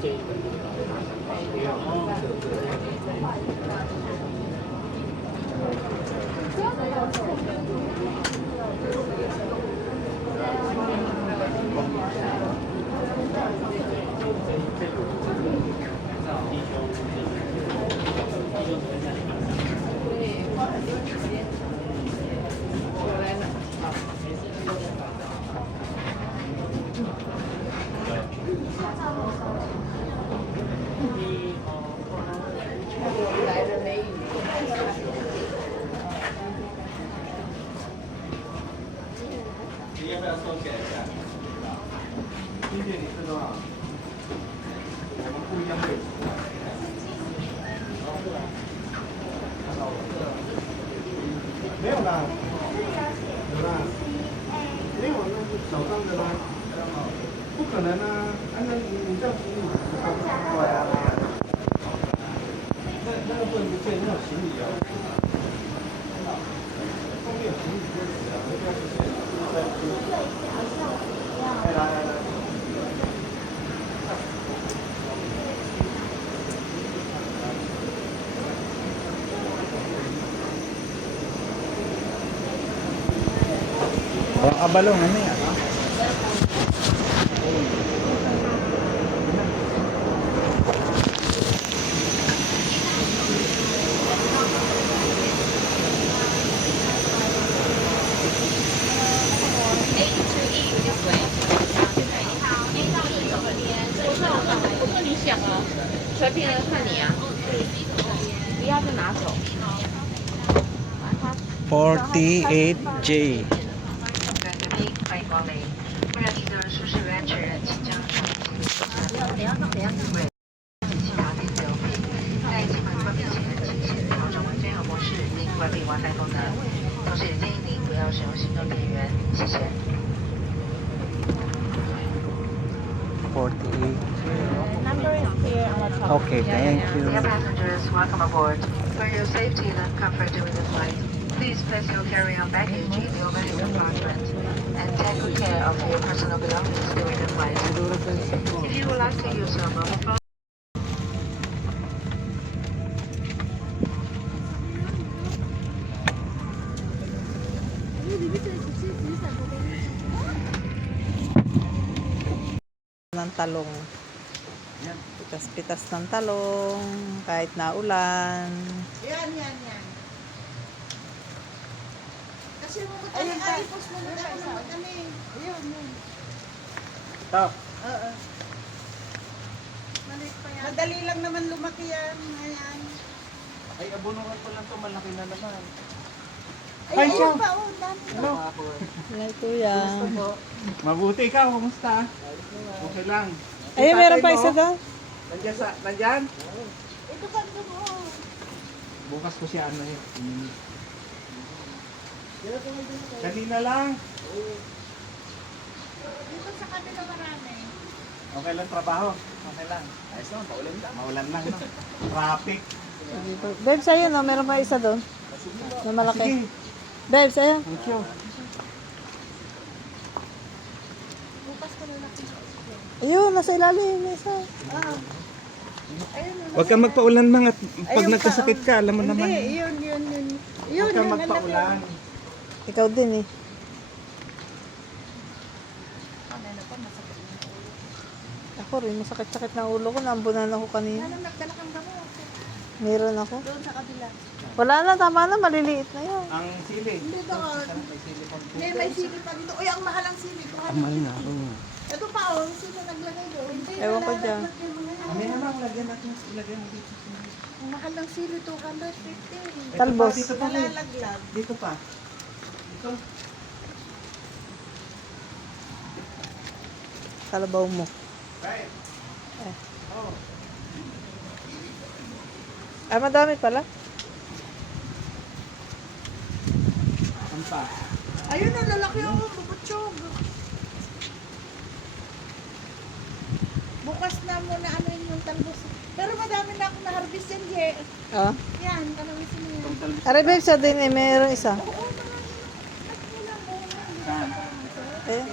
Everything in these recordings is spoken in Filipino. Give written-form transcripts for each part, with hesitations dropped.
没有啦，有啦，没有那是手上的啦，不可能啊！那你这样行李，对啊，那个不能不见，那有行李啊，后面有行李柜子啊，那不要不见了，来来来。Abalong, ano yan? $48J 不然你的舒适与安全请将上其他电流。在进门关闭前，请先调整为最好模式，并关闭 WiFi 功能。同时也建议您不要使用行动电源，谢谢。48. Number is here on the top. Okay, thank you. Dear passengers, welcome aboard. For your safety and comfort during the flight, please place your carry-on baggage in the overhead compartment and take good care of your personal belongings during the flight. If you would like to use your mobile phone, Ng talong. Pitas-pitas ng talong kahit na ulan. Yan. Kasi mo ko tayo ay post mo na naman kami. Ayun. Ito. Oo. Maliit pa yan. Madali lang naman lumaki yan. Ayan. Ay, abunungan ko lang ito. Malaki na naman. Ay, ayun pa. Oh, dami. Hello. Ay, kuya. Mabuti ikaw. Kumusta? Okay lang. Ayun, meron pa isa doon. Nandyan? Ito pa ito mo. Bukas ko siya ano eh. Kanina lang. Dito sa kabila marami. Okay lang trabaho. Okay lang. Ayos naman. Maulan lang. No? Traffic. Babes, ayun, no? Meron pa isa doon. Na malaki. Sige. Babes, ayun. Thank you. Bukas ko na lang. Ayun, nasa ilalim. Isa. Ayun. Huwag kang magpaulan mga pag Ayun pa, nagkasakit ka, alam mo naman. Hindi, yun. Huwag kang magpaulan. Ikaw din eh. Ako rin, masakit-sakit na ulo ko. Naambunan ako kanina. Ano, nagdala kang gamot. Meron ako. Doon sa kabila. Wala na, tama na. Maliliit na yun. Ang sili. Hindi doon. May sili pa dito. Uy, ang mahal ang sili. Mahal na ako. Ito pa, oh. Sino naglagay doon? Hindi, Ewan ko dyan. nalalaglag yung mga yan. Kami naman, lagyan natin. Ilagyan mo dito. Ang mahal ng sili, 250. Talbos. Dito pa. Nalalaglag. Dito pa. Dito. Kalabaw mo. Right. Oh. Ah, madami pala. Ang pa. Ayun, ang lalaki ako. Bubutsyog. Bukas na muna ano yung talbos. Pero madami na akong na-harvest yan, Je. Ah. Yan, kanawisin mo yan. Aray, babes, sa din eh. Meron isa. Oo, mga Saan? Eh.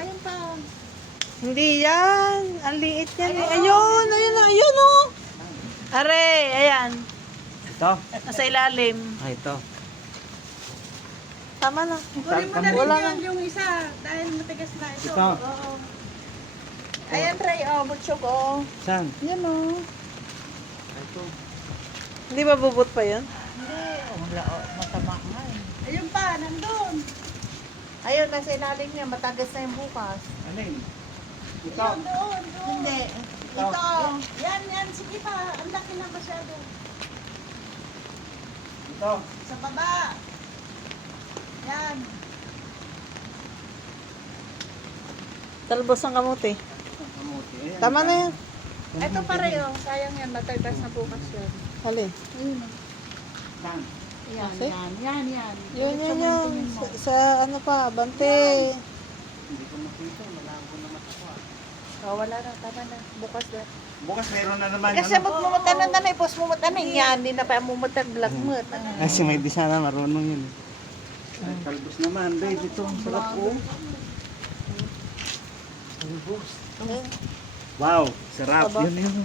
ayun pa. Hindi yan. Ang liit yan eh. Ayun, ayun, ayun oh. Are, ayan. Ito? Nasa ilalim. Ah, ito. Tama na. Kunin mo na rin Wala yun, na. yung isa. Dahil matigas na ito. Ito. Oo. Ayan, Ray. Oh, butsyok, oh. Saan? Yan, oh. Ito. Hindi ba bubot pa yan? Hindi. Wala, oh. Matama nga eh. Ayun pa, nandun. Ayun, nasa ilalim niya. Matagas na yung bukas. Alin? Ito. Yun, doon. Hindi. Ito. Yan, yan. Sige pa. Ang laki na masyado. Ito. Sa baba. Yan. Talbos ang kamuti. Kamuti. Ayan. Tama na yan. Ito pa rin, oh. Sayang yan. Matagas na bukas yun. Halin. Ayun, oh. Saan? Yan, Okay. yan. Yun, yun, yun. Sa ano pa, bante. Hindi ko makita. Malabo na mata ko. Oh, wala na. Tama na. Bukas na. Bukas meron na naman. Kasi mumutan na nanay, pos mumutan na yan. Hindi na pa mumutan, lagmut. Kasi may di sana marunong yun. Ay, kalbos naman. Babe, ito. Ang sarap po. Kalbos. Wow, sarap. Aba. Yun yun.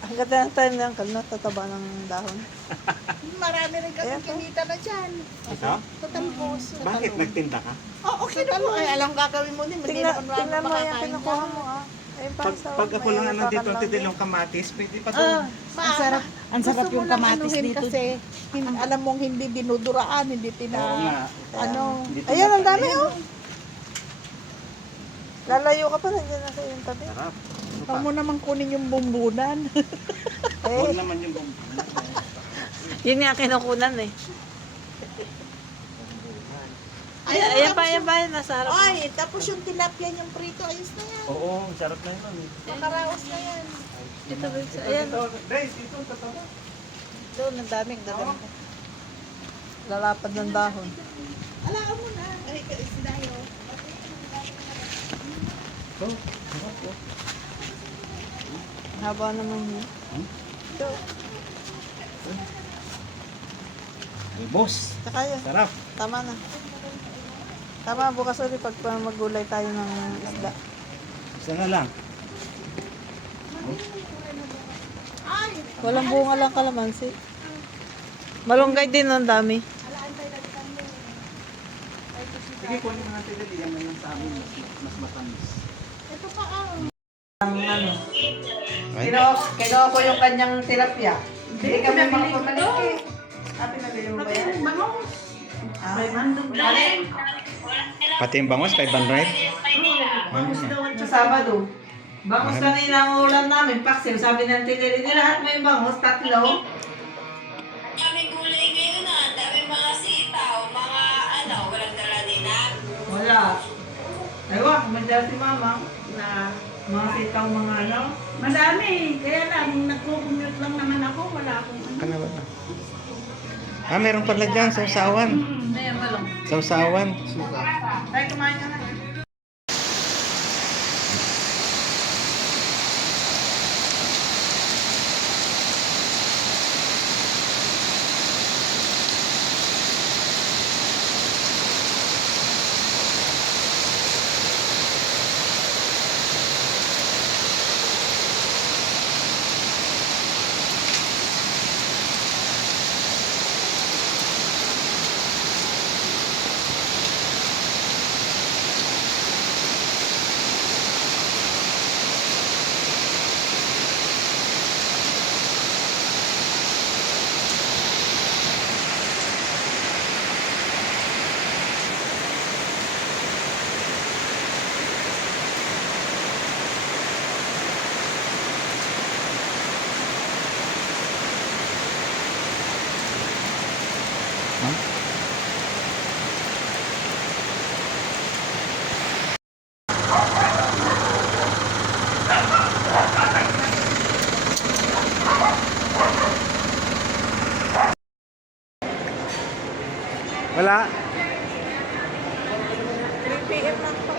Ang ganda ng tayo ng kalno, tataba ng dahon. Marami rin kasi Ayan, kinita na dyan. Ito? Tatalbos. Bakit nagtinda ka? Oo, okay na mo. Ay, alam gagawin mo din. Hindi naman marami Tingnan mo yan, makakain kinukuha dyan. mo ah. Ayun pa, sa Pag ako may lang ano dito, nagkakanlang titil din. yung kamatis, pwede pa to. Ang sarap. Ang sarap yung kamatis dito. Kasi alam mong hindi dinuduraan, hindi Oo nga. ano. Dito Ayun, ang na- dami oh. Lalayo ka pa, nandiyan na sa iyong tabi. Sarap. Ano pa? Huwag mo naman kunin yung bumbunan. Huwag Eh, naman yung yun nga kinukunan eh. Ayan pa, nasa harap. Ay, tapos yung tilapia yung prito, ayos na yan. Oo, sarap na yun. Makaraos na yan. Ito, ayan. Guys, dito, tataba. Doon, ang daming gaganda. Lalapad ng dahon. Alaan mo na. Ay, sinayo. Ito, sarap po. Haba naman yun. Ito. Boss, Tsaka yun, sarap. tama na. Tama, bukas ulit pag magulay tayo ng isda. Isa na lang. Ay, Walang bunga lang kalamansi. Malunggay din ang dami. Sige, kunin mo natin dali. Yan na lang sa amin. Mas matamis. ito pa ah. Ang ano. Ay, Kinuha ko yung kanyang tilapia. Hindi kami makapamaliki. Pinabili mo ba yan? Bangus. May pati yung bangos, 500. Sa Sabado. Bangus kanina ang ulam namin, paksil. Sabi ng tiniri, di lahat may bangus, tatlo. Daming gulay ngayon na, daming mga sitaw, mga ano, walang dala nila. Wala. Aywa, mandala si mama na mga sitaw, mga ano. Madami. Kaya lang, nagko-commute lang naman ako. Wala akong ano. Ano ba? Ah, meron pala dyan, sausawan. Ayan, malong. Sausawan. Ay, kumain ka na. Wala. 3 p.m. lang pa.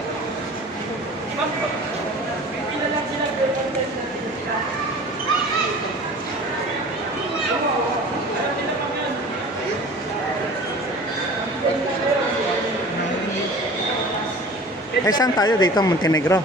Eh, saan tayo dito? Montenegro.